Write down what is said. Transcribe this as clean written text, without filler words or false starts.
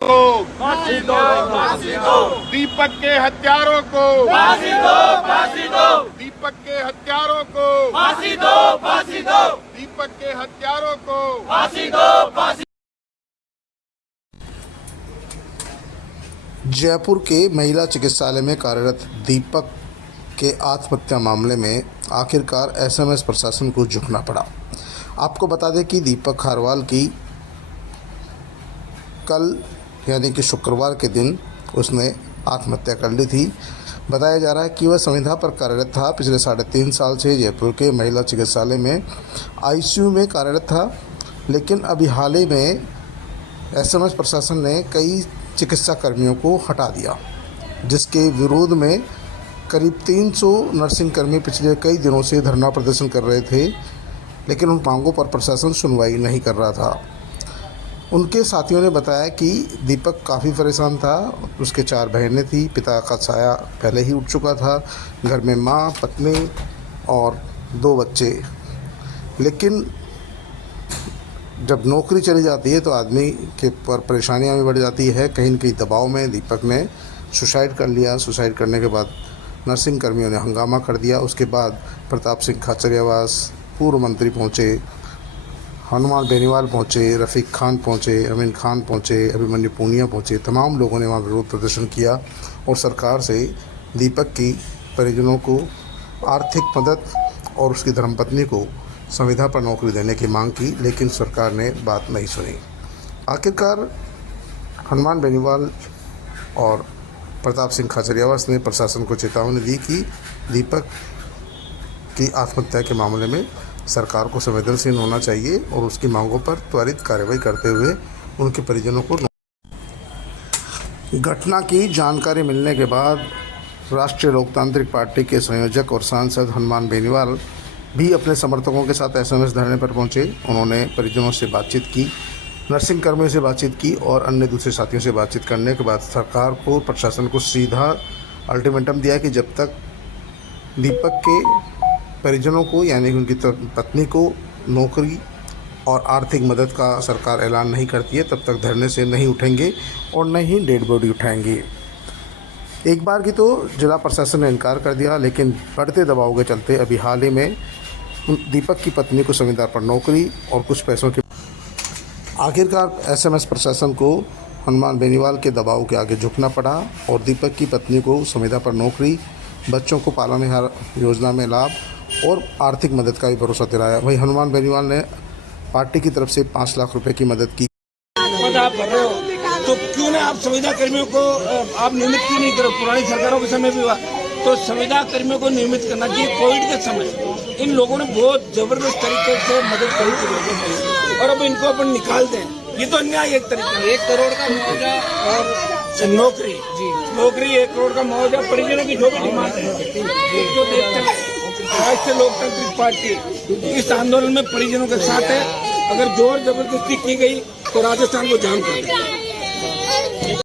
फांसी दो, फांसी दो। दीपक के हत्यारों को फांसी दो, फांसी दो। दीपक के हत्यारों को फांसी दो, फांसी दो। दीपक के हत्यारों को फांसी दो, फांसी। जयपुर के महिला चिकित्सालय में कार्यरत दीपक के आत्महत्या मामले में आखिरकार एसएमएस प्रशासन को झुकना पड़ा। आपको बता दें कि दीपक खारवाल की कल यानी कि शुक्रवार के दिन उसने आत्महत्या कर ली थी। बताया जा रहा है कि वह संविधा पर कार्यरत था। पिछले 3.5 साल से जयपुर के महिला चिकित्सालय में आईसीयू में कार्यरत था, लेकिन अभी हाल ही में एसएमएस प्रशासन ने कई चिकित्सा कर्मियों को हटा दिया, जिसके विरोध में करीब 300 नर्सिंग कर्मी पिछले कई दिनों से धरना प्रदर्शन कर रहे थे, लेकिन उन मांगों पर प्रशासन सुनवाई नहीं कर रहा था। उनके साथियों ने बताया कि दीपक काफ़ी परेशान था। उसके 4 बहनें थी, पिता का साया पहले ही उठ चुका था, घर में माँ, पत्नी और 2 बच्चे। लेकिन जब नौकरी चली जाती है तो आदमी के पर परेशानियाँ भी बढ़ जाती है। कहीं न कहीं दबाव में दीपक ने सुसाइड कर लिया। सुसाइड करने के बाद नर्सिंग कर्मियों ने हंगामा कर दिया। उसके बाद प्रताप सिंह खाचरियावास, पूर्व मंत्री पहुँचे, हनुमान बेनीवाल पहुँचे, रफ़ीक खान पहुँचे, अमीन खान पहुँचे, अभिमन्यु पूनिया पहुँचे। तमाम लोगों ने वहाँ विरोध प्रदर्शन किया और सरकार से दीपक की परिजनों को आर्थिक मदद और उसकी धर्मपत्नी को संविधा पर नौकरी देने की मांग की, लेकिन सरकार ने बात नहीं सुनी। आखिरकार हनुमान बेनीवाल और प्रताप सिंह खाचरियावास ने प्रशासन को चेतावनी दी कि दीपक की आत्महत्या के मामले में सरकार को संवेदनशील होना चाहिए और उसकी मांगों पर त्वरित कार्रवाई करते हुए उनके परिजनों को। घटना की जानकारी मिलने के बाद राष्ट्रीय लोकतांत्रिक पार्टी के संयोजक और सांसद हनुमान बेनीवाल भी अपने समर्थकों के साथ एसएमएस धरने पर पहुंचे। उन्होंने परिजनों से बातचीत की, नर्सिंग कर्मियों से बातचीत की और अन्य दूसरे साथियों से बातचीत करने के बाद सरकार को, प्रशासन को सीधा अल्टीमेटम दिया कि जब तक दीपक के परिजनों को यानी कि उनकी पत्नी को नौकरी और आर्थिक मदद का सरकार ऐलान नहीं करती है, तब तक धरने से नहीं उठेंगे और न ही डेड बॉडी उठाएंगे। एक बार की तो जिला प्रशासन ने इनकार कर दिया, लेकिन बढ़ते दबाव के चलते अभी हाल ही में दीपक की पत्नी को संविदा पर नौकरी और कुछ पैसों की आखिरकार एसएमएस प्रशासन को हनुमान बेनीवाल के दबाव के आगे झुकना पड़ा और दीपक की पत्नी को संविदा पर नौकरी, बच्चों को पालनहार योजना में लाभ और आर्थिक मदद का भी भरोसा दिलाया। वहीं हनुमान बेनीवाल ने पार्टी की तरफ से 5 लाख रुपए की मदद की। आप कर रहे हो तो क्यों ना आप संविदा कर्मियों को आप नियमित क्यों नहीं करो? पुरानी सरकारों के समय भी हुआ तो संविदा कर्मियों को नियमित करना चाहिए। कोविड के समय इन लोगों ने बहुत जबरदस्त तरीके से मदद करी थी लोगों को, और अब इनको अपन निकाल दें, ये तो अन्याय। एक तरीका 1 करोड़ का मुआवजा और नौकरी 1 करोड़ का मुआवजा, परिजनों की जो भी डिमांड है जो देखते हैं। राष्ट्रीय लोकतांत्रिक पार्टी इस आंदोलन में परिजनों के साथ है। अगर जोर जबरदस्ती की गई तो राजस्थान को जाम कर देगा।